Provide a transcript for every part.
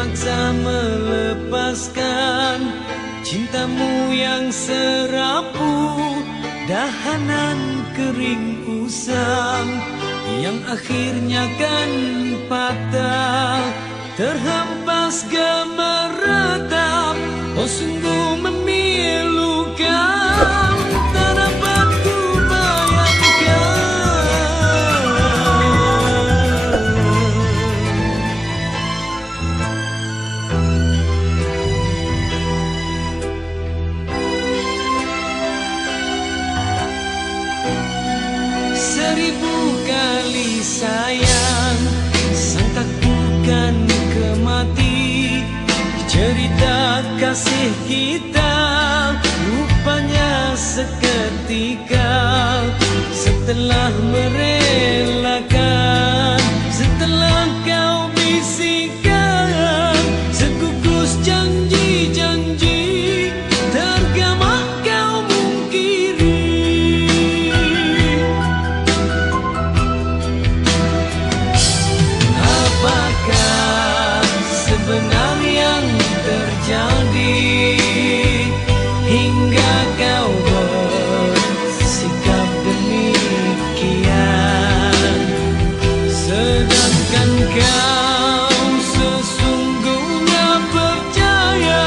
terpaksa melepaskan cintamu yang serapu, dahanan kering usang yang akhirnya kan patah, terhempas gemeretak. Oh sungguh memilukan, tak dapat ku bayangkan. Seribu kali sayang, sangka bukan kemati. Cerita kasih kita rupanya seketika, setelah merelakan, setelah kau bisikan sekukus janji-janji, tergama kau mungkiri. Apakah sebenarnya yang terjadi hingga kau bersikap demikian, sedangkan kau sesungguhnya percaya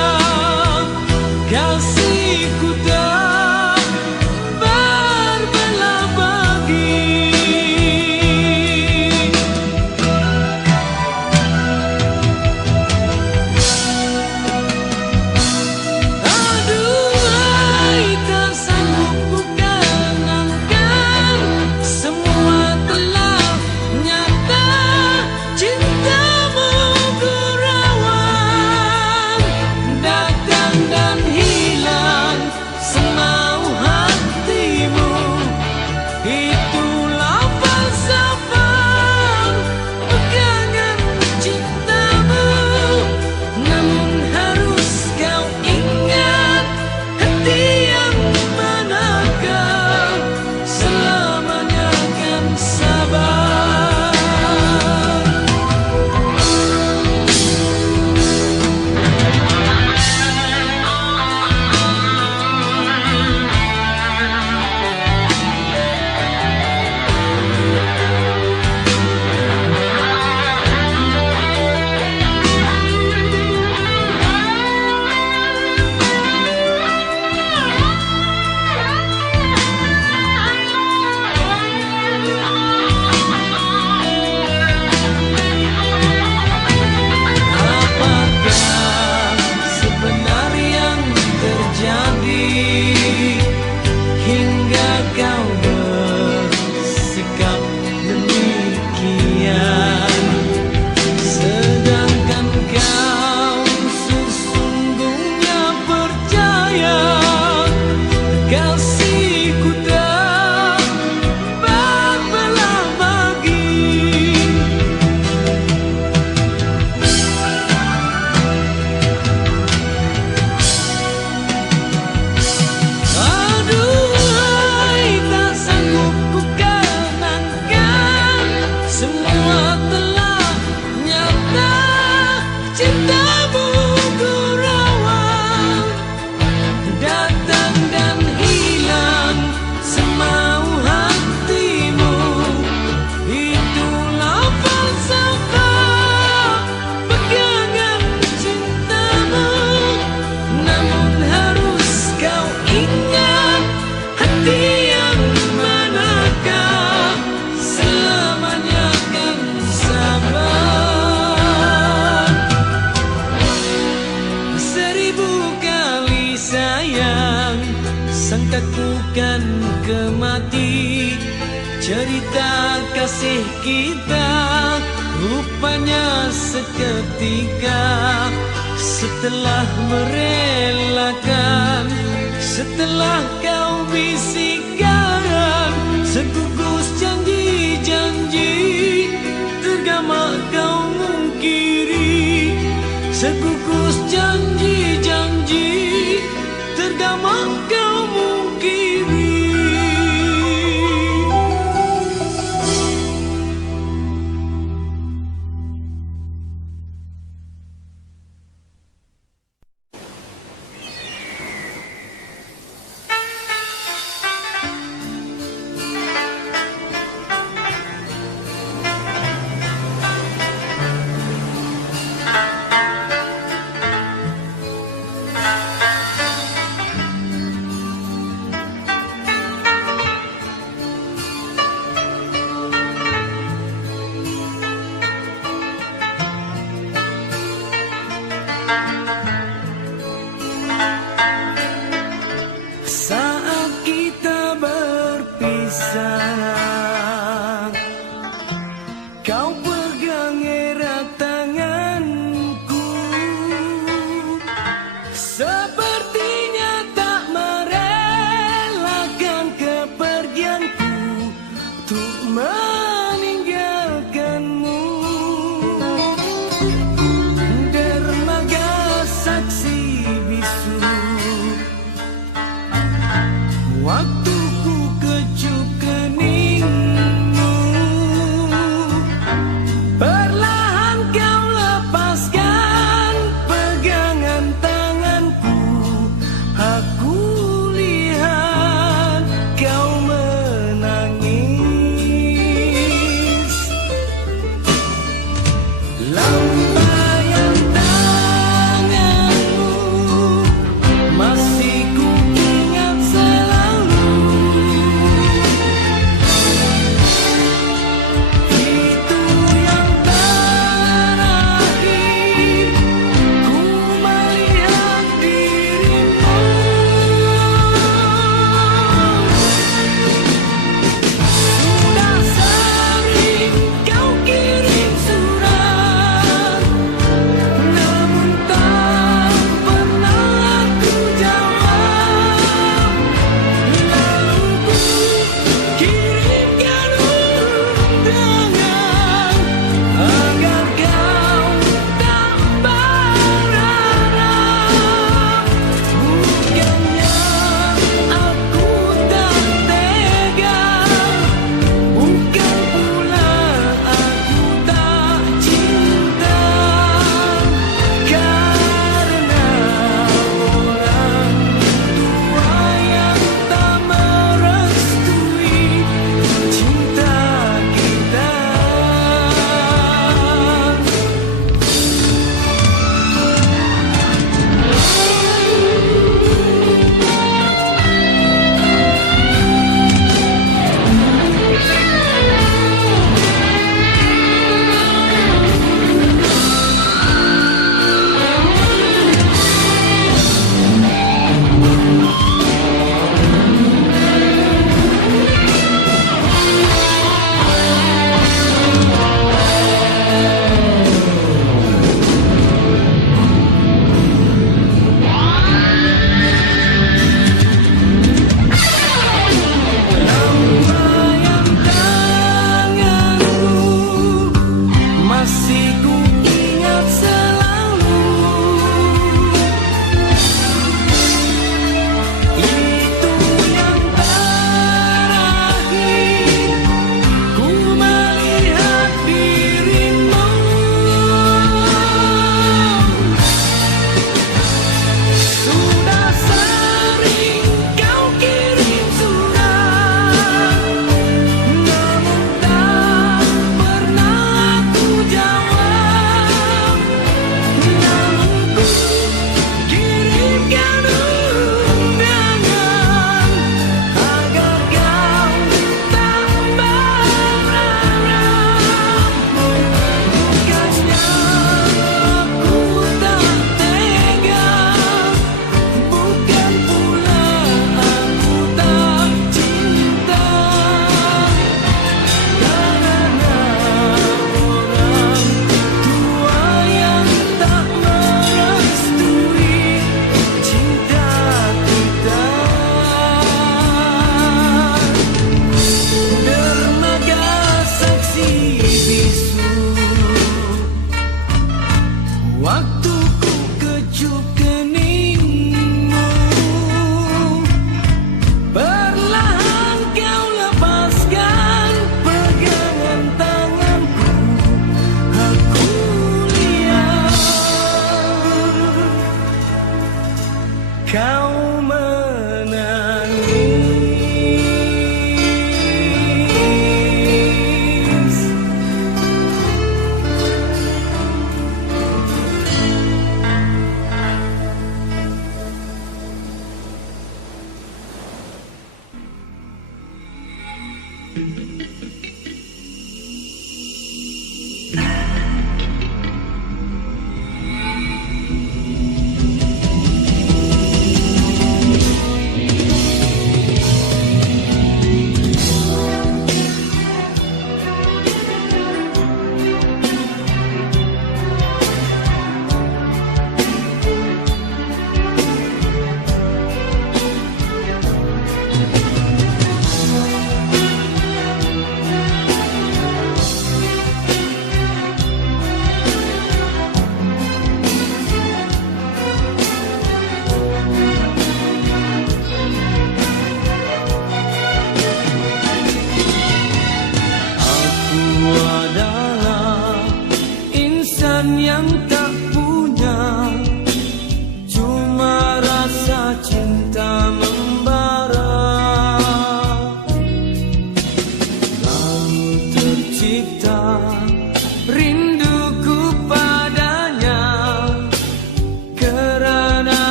kasihku tak berbelah bagi. Sangkakukan kemati, cerita kasih kita rupanya seketika, setelah merelakan, setelah kau bisikan segugus janji-janji, tergama kau mungkiri. Segugus janji-janji, tergama kau mungkiri. Saat kita berpisah, kau pegang erat tanganku, sepertinya tak merelakan kepergianku untuk meninggalkanmu. Dermaga saksi bisu, waktuku kecup keningmu, perlahan kau lepaskan pegangan tanganku. Aku lihat kau menangis, lambaian tanganmu masih ku ingat selalu. Itu yang terakhir ku melihat dirimu. Sudah sering kau kirim surat, namun tak pernah aku jawab. Lalu ku kirimkan undangan agar kau tak berharap. Bukannya aku tak tega, bukan pula aku tak cinta, karena orang tua yang tak merestui cinta kita. Lambaian tanganmu masih ku ingat selalu. Itu yang terakhir ku melihat dirimu. Sudah sering kau kirim surat, namun tak pernah aku jawab. Namun ku kirimkan undangan agar kau tak berharap. Bukannya aku tak tega, bukan pula aku tak cinta, karena orang tua yang tak merestui cinta kita. Dermaga saksi bisu, waktuku kecup keningmu, perlahan kau lepaskan pegangan tanganku. Aku lihat kau menangis.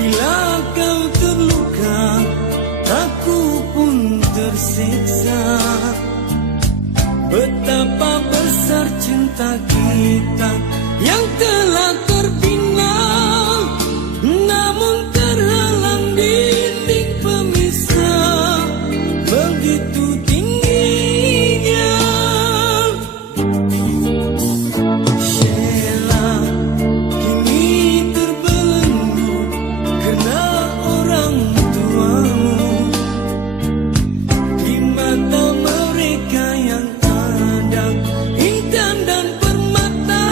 Bila kau terluka, aku pun tersiksa. Betapa besar cinta kita yang telah terbina, namun terhalang dinding pemisah begitu tingginya. Sheila kini terbelenggu karena orang tuamu. Di mata mereka yang ada intan dan permata,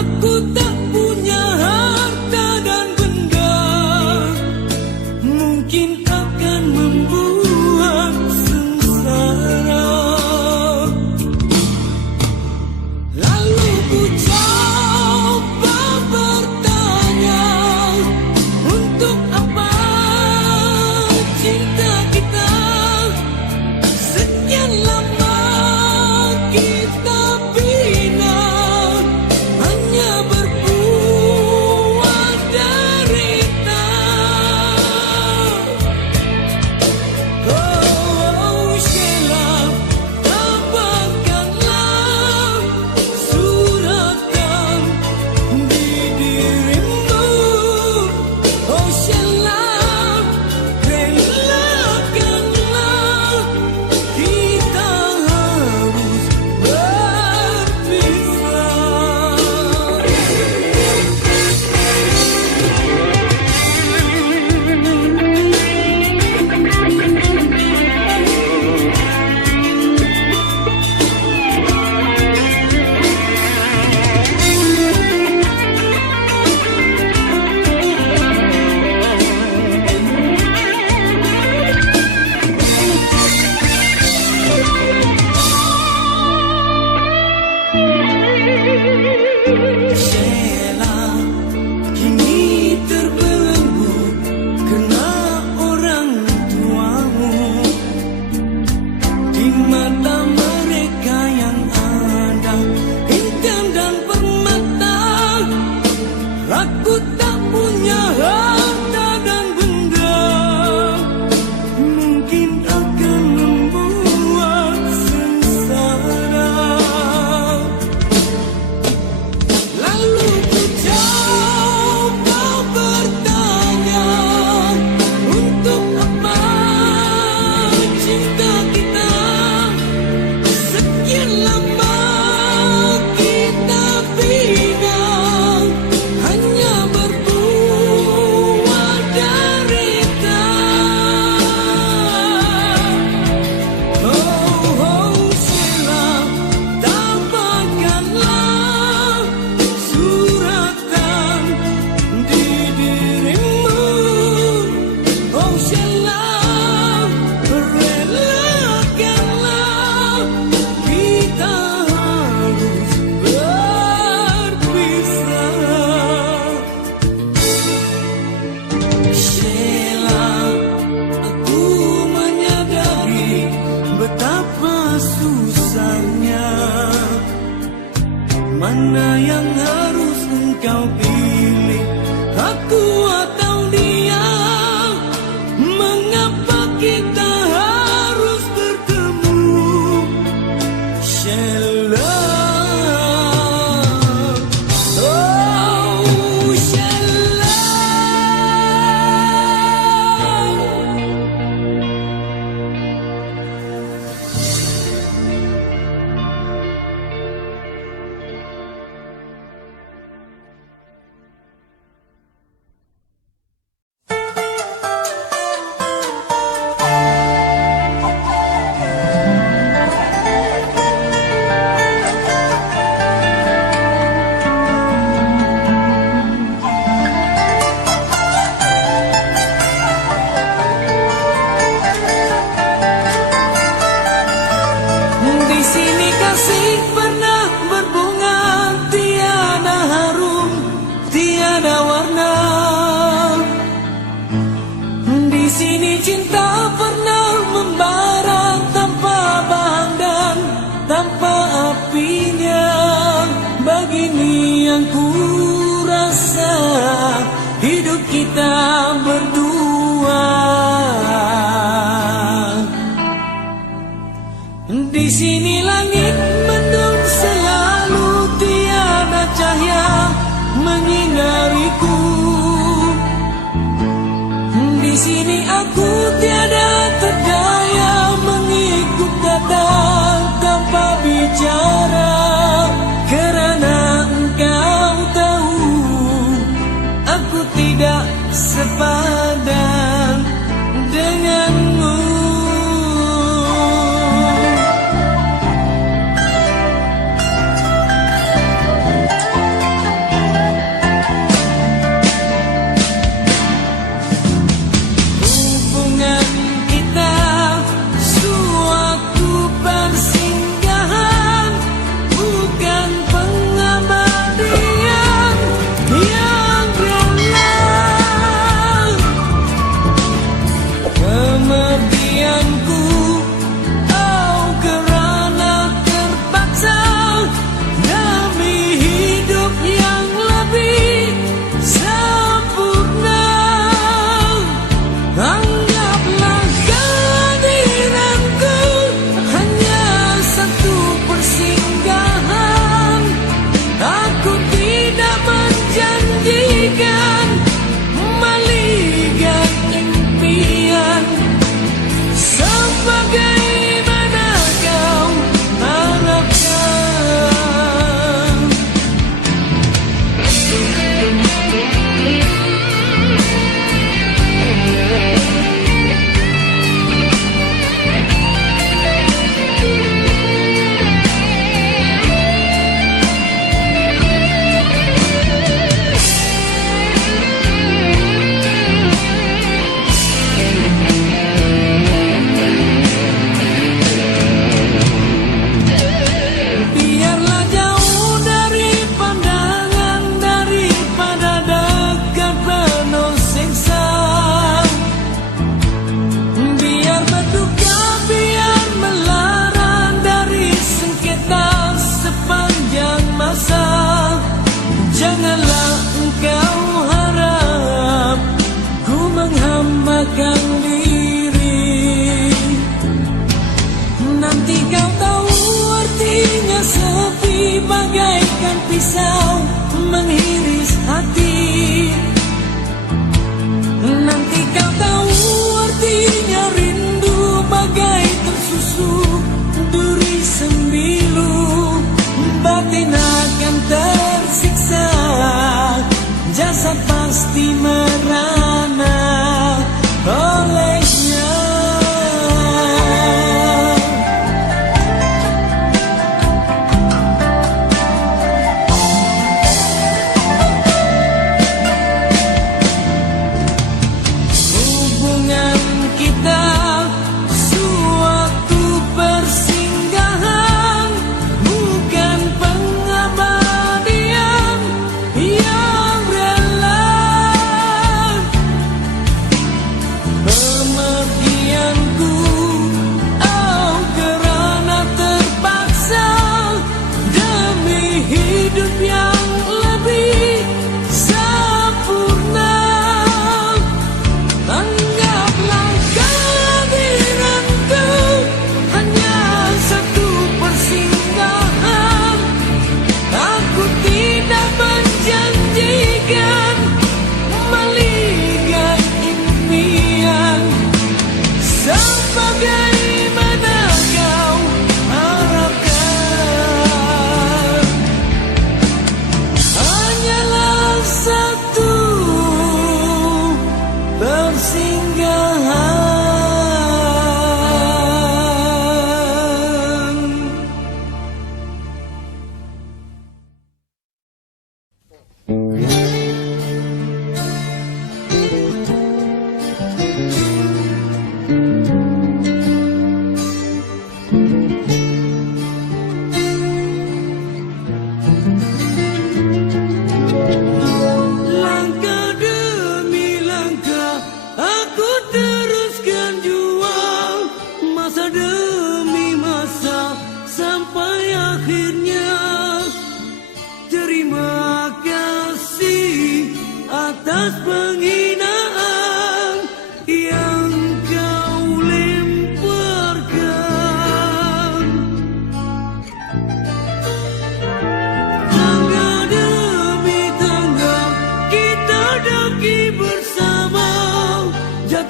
aku tak punya harta dan benda, mungkin akan membuat sengsara. Lalu ku coba bertanya, untuk apa cinta kita sekian lama kita bina, hanya berbuat derita. Oh Sheila, tabahkanlah suratan di dirimu. Oh Sheila, relakanlah kita harus berpisah. Sheila kini terbelenggu karena orang tuamu. Di mata mereka yang ada intan dan permata, aku tak punya harta dan benda, mungkin akan membuat sengsara. Lalu ku coba bertanya, untuk apa cinta kita sekian lama kita bina, hanya berbuat derita. Oh Sheila, tabahkanlah suratan di dirimu. Oh Sheila, relakanlah kita harus berpisah. Sheila, aku menyadari betapa susahnya. Mana yang harus engkau pilih, aku atau dia? Mengapa kita harus bertemu? Sheila, oh Sheila. kita berdua. Di sini langit mendung selalu, tiada cahaya menyinariku. Di sini aku tiada terdaya mengikut kata tanpa bicara, karena engkau tahu aku tidak sepadan denganmu. Mama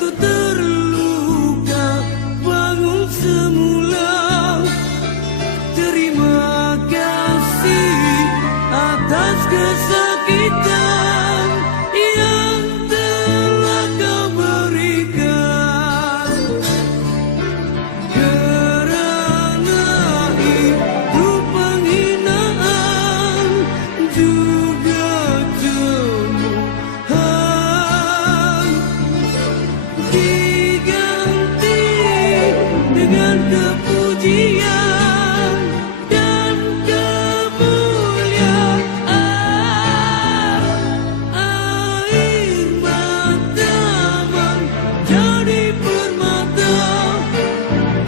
jatuh terluka bangun semula. Terima kasih atas kesakitan yang telah kau berikan. Kerana itu penghinaan juga cemoohan, diganti dengan kepujian dan kemuliaan. Air mata menjadi permata,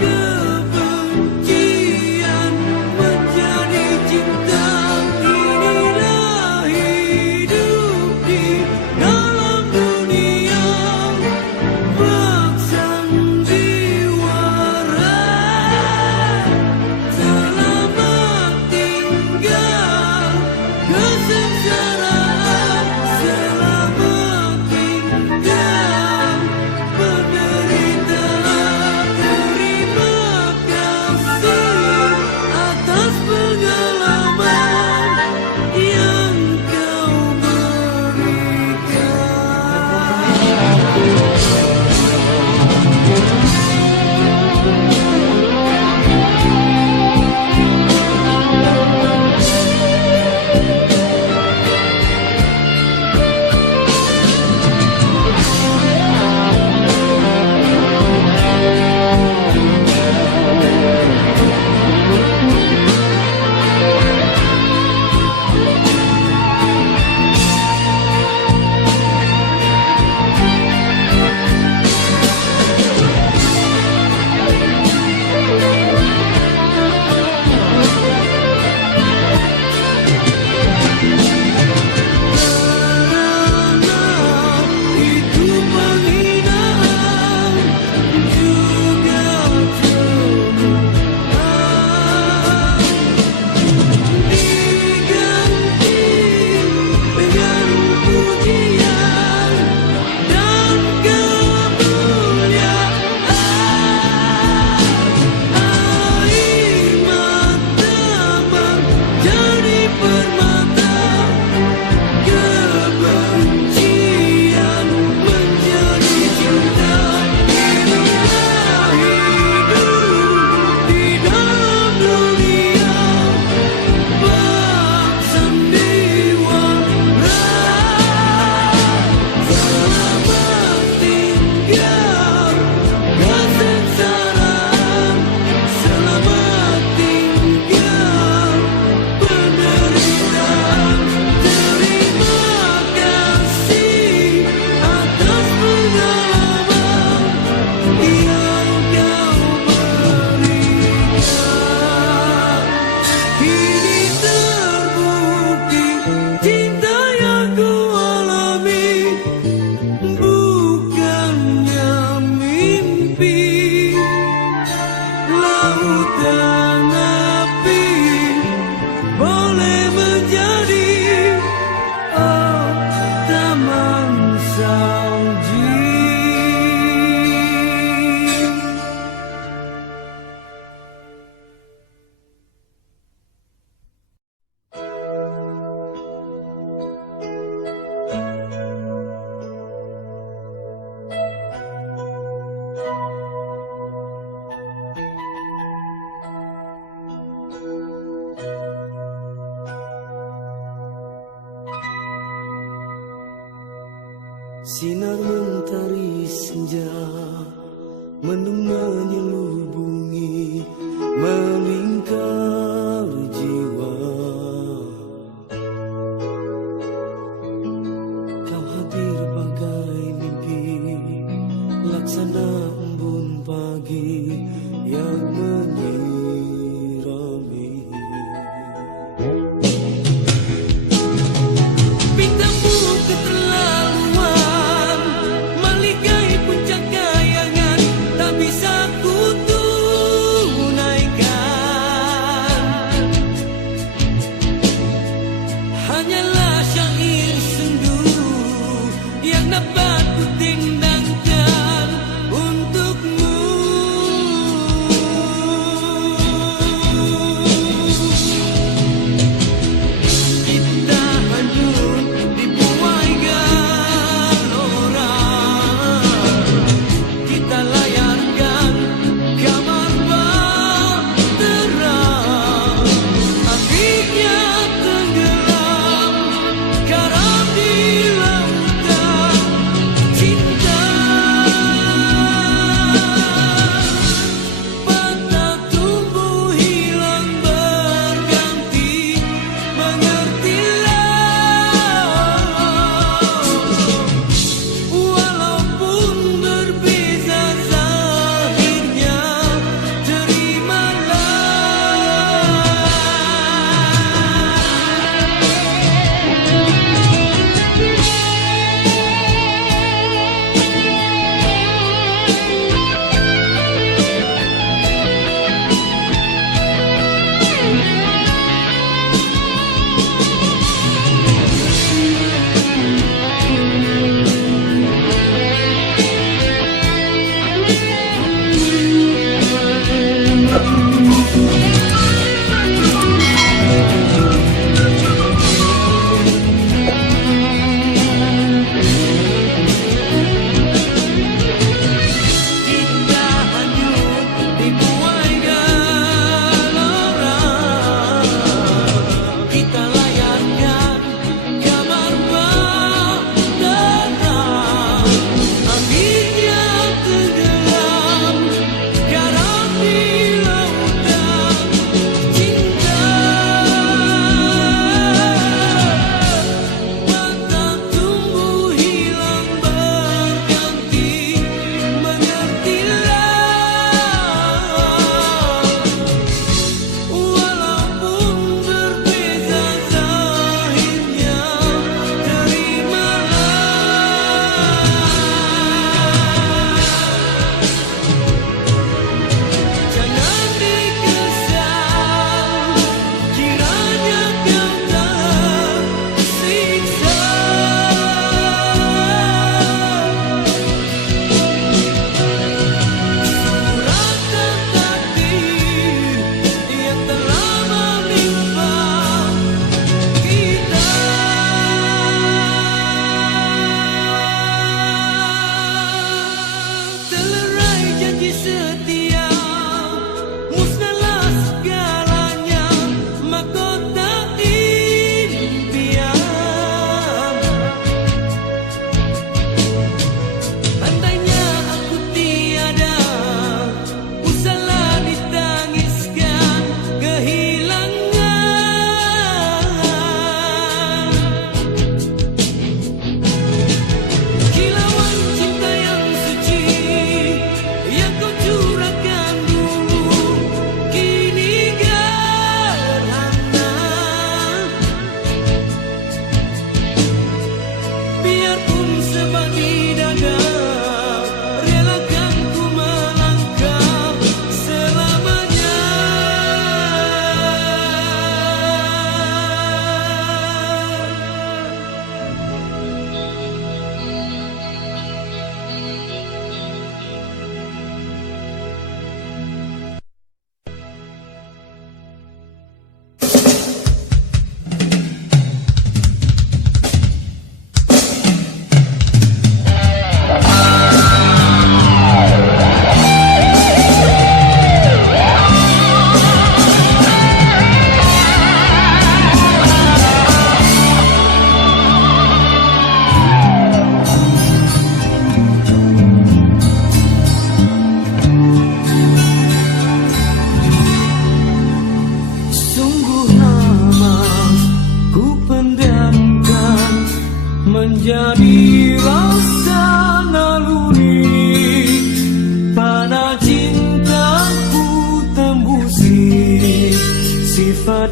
kebencian menjadi cinta. Inilah hidup di dalam dunia bersandiwara. Selamat tinggal kesengsaraan, selamat tinggal penderitaan. Terima kasih atas pengalaman yang kau itu penghinaan juga cemoohan, diganti dengan pujian dan kemuliaan. Air mata menjadi permata, kebencian menjadi cinta. Inilah hidup di dalam dunia bersandiwara. Selamat tinggal kesengsaraan, selamat tinggal penderitaan. Terima kasih atas pengalaman yang kau berikan. Kini terbukti cinta yang ku alami bukannya mimpi. Lautan api boleh menjadi taman salji. Sinar mentari senja mendung menyelubungi melingkar jiwa. Kau hadir bagai mimpi, laksana embun pagi yang menyirami. Bintangmu keterlaluan, meligai puncak kayangan, tak bisa ku tunaikan.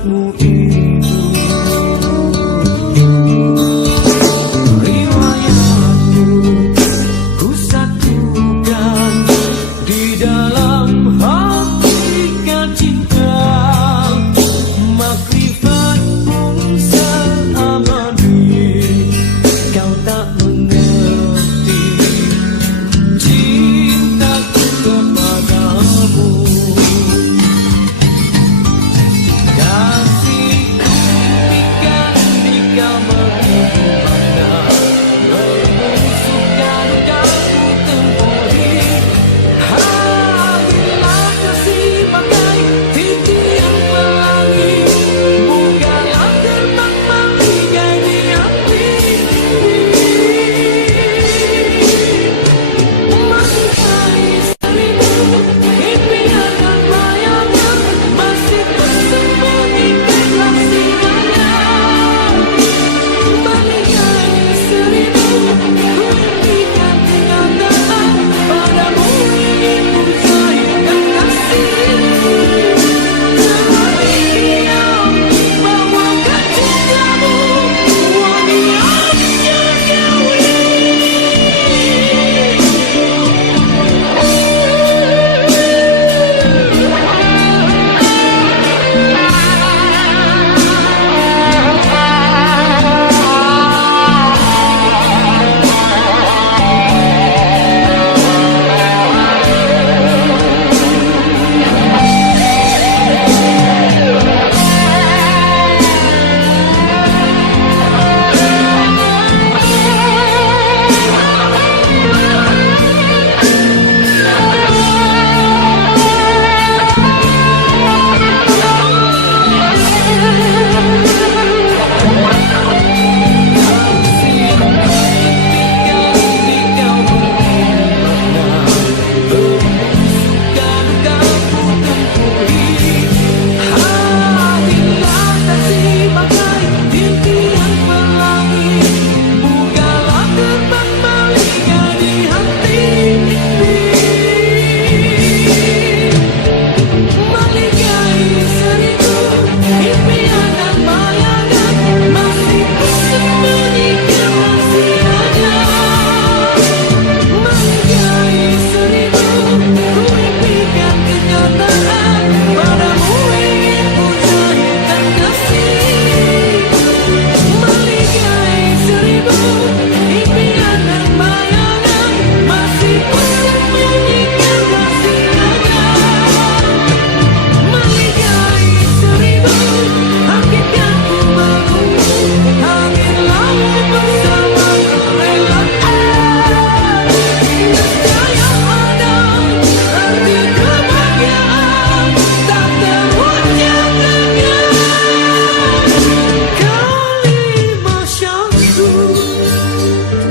sifatmu itu. Riwayatku ku satukan di dalam hakikat cinta. Makrifat pun seabadi, kau tak mengerti cintaku kepadamu. Kasihku impikan di kamar mana membusukkan dukaku temui. Bila kasih bagai titian pelangi, bukalah gerbang meligai di hati. Masihkah istrimu impian dan bayangan masih tersembunyikan rahasianya. Meligai istrimu ku impikan kenyataan, padamu ingin ku zahirkan kasih. Diam bawakan cintamu, wangi hatinya kawin.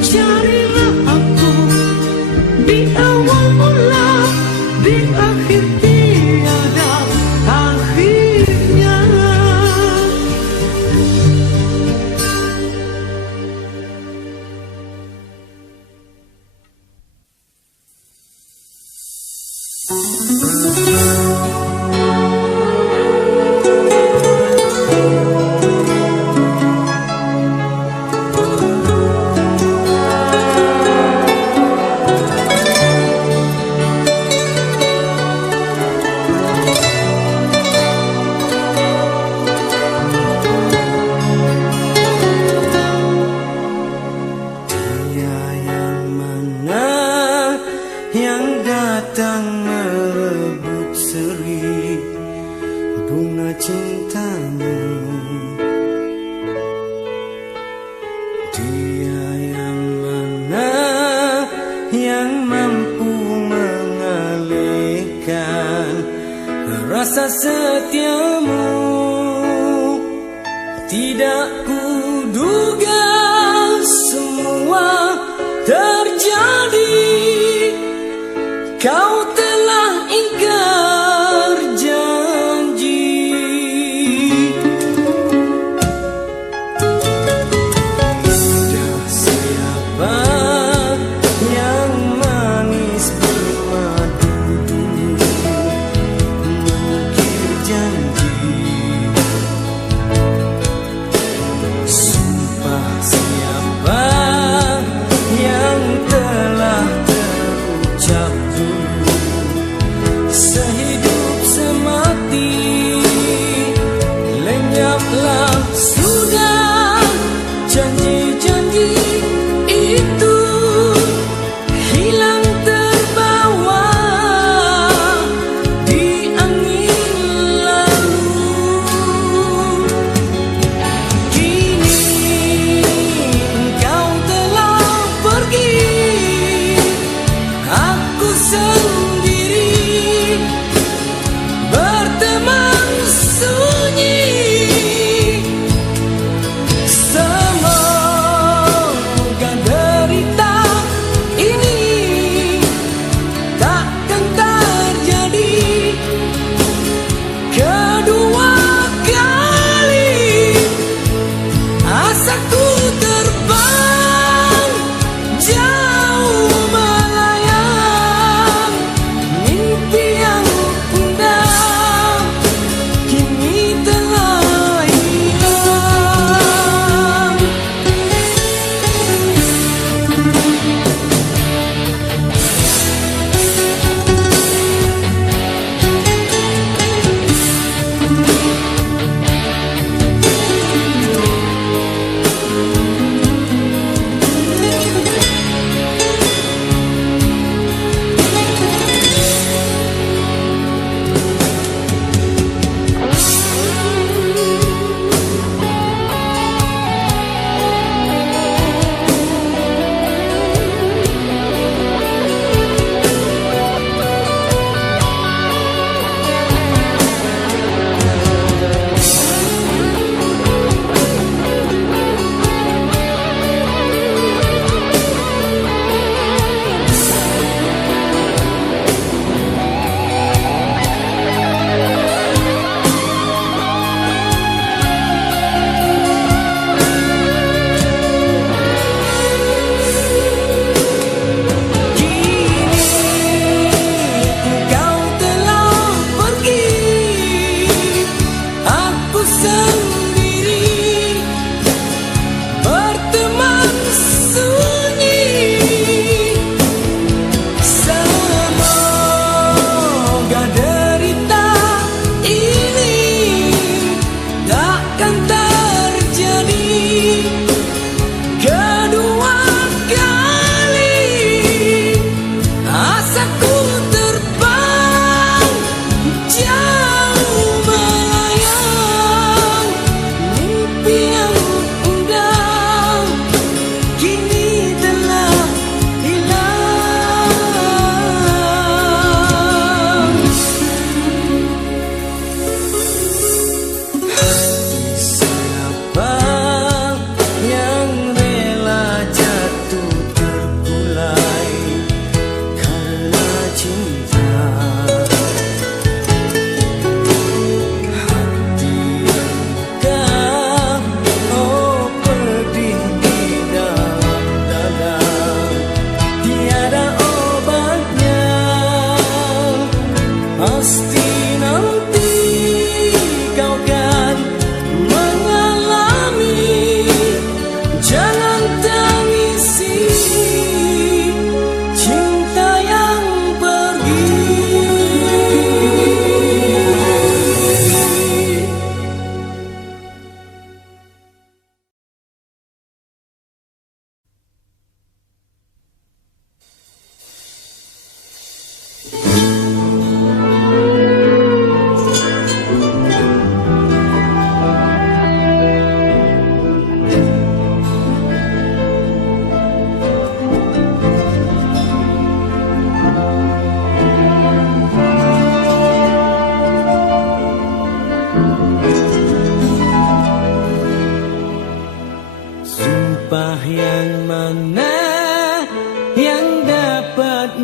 Carilah aku di awal mula, di akhir tiada akhirnya. Yang datang merebut seri bunga cintamu. Dia yang mana yang mampu mengalihkan rasa setiamu. Tidak kuduga semua terjadi. Kau telah ingkar janji. Dah siapa yang manis bermadu mengukir janji.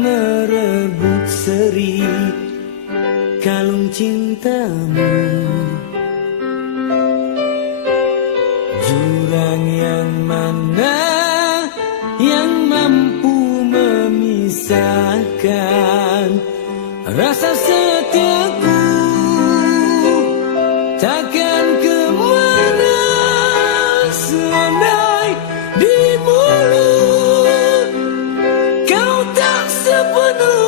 merebut seri kalung cintamu. Jurang yang mana yang mampu memisahkan rasa setiaku? Takkan kemana seandai di mulut kau tak sepenuhnya